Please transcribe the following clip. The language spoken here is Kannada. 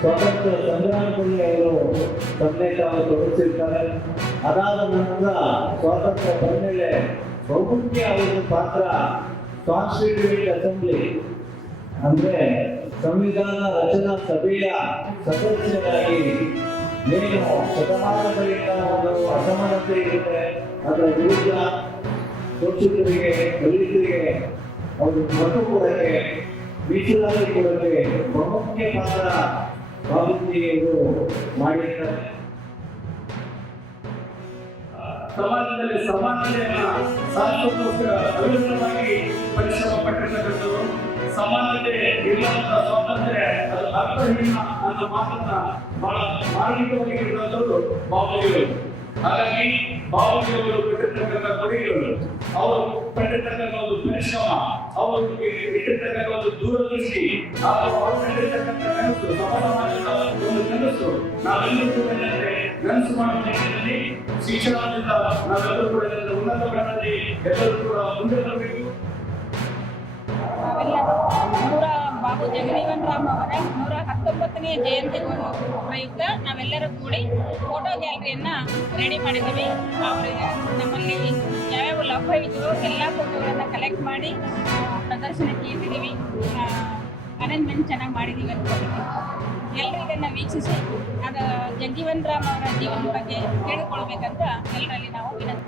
ಸ್ವಾತಂತ್ರ್ಯ ಸಂಗ್ರಾಮದಲ್ಲಿ ಅವರು ತನ್ನೇ ತಾವು ತೊಡಗಿಸಿರ್ತಾರೆ. ಅದಾದ ನಂತರ ಸ್ವಾತಂತ್ರ್ಯ ಬಂದಮೇಲೆ ಬಹುಮುಖ್ಯ ಅವರ ಪಾತ್ರ ಕಾನ್ಸ್ಟಿಟ್ಯೂಯೆಂಟ್ ಅಸೆಂಬ್ಲಿ ಅಂದ್ರೆ ಸಂವಿಧಾನ ರಚನಾ ಸಭೆಯ ಸದಸ್ಯರಾಗಿ ಏನು ಶತಮಾನಗಳಿಂದ ಒಂದು ಅಸಮಾನತೆ ಇರುತ್ತೆ ಅದರ ವಿರುದ್ಧ ಶೋಷಿತರಿಗೆ ದಲಿತರಿಗೆ ಅವರು ಮತು ಕೊಡಕ್ಕೆ ಮೀಸಲಾತಿ ಕೊಡಕ್ಕೆ ಬಹುಮುಖ್ಯ ಪಾತ್ರ ಬಾಬೂಜಿಯವರು ಮಾಡಿದ್ದಾರೆ. ಸಮಾಜದಲ್ಲಿ ಸಮಾನತೆಯನ್ನ ಸಾಧಿಸೋದಕ್ಕೋಸ್ಕರ ಅವಿರತವಾಗಿ ಪರಿಶ್ರಮ ಪಟ್ಟಿರ್ತಕ್ಕಂಥದ್ದು. ಸಮಾನತೆ ಇಲ್ಲದ ಸ್ವಾತಂತ್ರ್ಯ ಅದು ಅರ್ಥಹೀನ ಅನ್ನೋ ಮಾತನ್ನ ಬಹಳ ಮಾರ್ಮಿಕವಾಗಿ ಇರುವಂತದ್ದು ಬಾಬೂಜಿಯವರು. ಹಾಗಾಗಿ ಬಾಬೂಜಿಯವರು ಬಿಟ್ಟಿರ್ತಕ್ಕಂಥ ಕೊಡುಗೆಗಳು, ಅವರು ಪಟ್ಟಿರ್ತಕ್ಕಂಥ ಒಂದು ಪರಿಶ್ರಮ, ಅವರು ಇಟ್ಟಿರ್ತಕ್ಕಂಥ ಒಂದು ದೂರದೃಷ್ಟಿ, ಅವರು ಕಂಡಿರ್ತಕ್ಕಂಥ ಕನಸು, ಸಮಾಜದ ಒಂದು ಕನಸು ನಾವೆಲ್ಲರೂ ಕೂಡ ಕನಸು ಮಾಡುವ ನಿಟ್ಟಿನಲ್ಲಿ ಶಿಕ್ಷಣದಿಂದ ನಾವೆಲ್ಲರೂ ಕೂಡ ಉನ್ನತ ಮಟ್ಟದಲ್ಲಿ ಎಲ್ಲರೂ ಕೂಡ ಮುಂದೆ ಬರಬೇಕು. ಬಾಬು ಜಗಜೀವನ್ ರಾಮ್ ಅವರ 119ನೇ ಜಯಂತಿ ಪ್ರಯುಕ್ತ ನಾವೆಲ್ಲರೂ ಕೂಡಿ ಫೋಟೋ ಗ್ಯಾಲರಿಯನ್ನು ರೆಡಿ ಮಾಡಿದ್ದೀವಿ. ಅವರಿಗೆ ನಮ್ಮಲ್ಲಿ ಯಾವ್ಯಾವ ಲಭ್ಯ ಇದೆಯೋ ಎಲ್ಲ ಫೋಟೋಗಳನ್ನು ಕಲೆಕ್ಟ್ ಮಾಡಿ ಪ್ರದರ್ಶನಕ್ಕೆ ಇಟ್ಟಿದ್ದೀವಿ. ಅರೇಂಜ್ಮೆಂಟ್ ಚೆನ್ನಾಗಿ ಮಾಡಿದ್ದೀವಿ ಅಂದ್ಕೊಂಡಿದ್ದೀವಿ. ಎಲ್ಲರೂ ಇದನ್ನು ವೀಕ್ಷಿಸಿ ಅದು ಜಗಜೀವನ್ ರಾಮ್ ಅವರ ಜೀವನದ ಬಗ್ಗೆ ತಿಳಿದುಕೊಳ್ಬೇಕಂತ ಎಲ್ಲರಲ್ಲಿ ನಾವು ವಿನಂತಿ.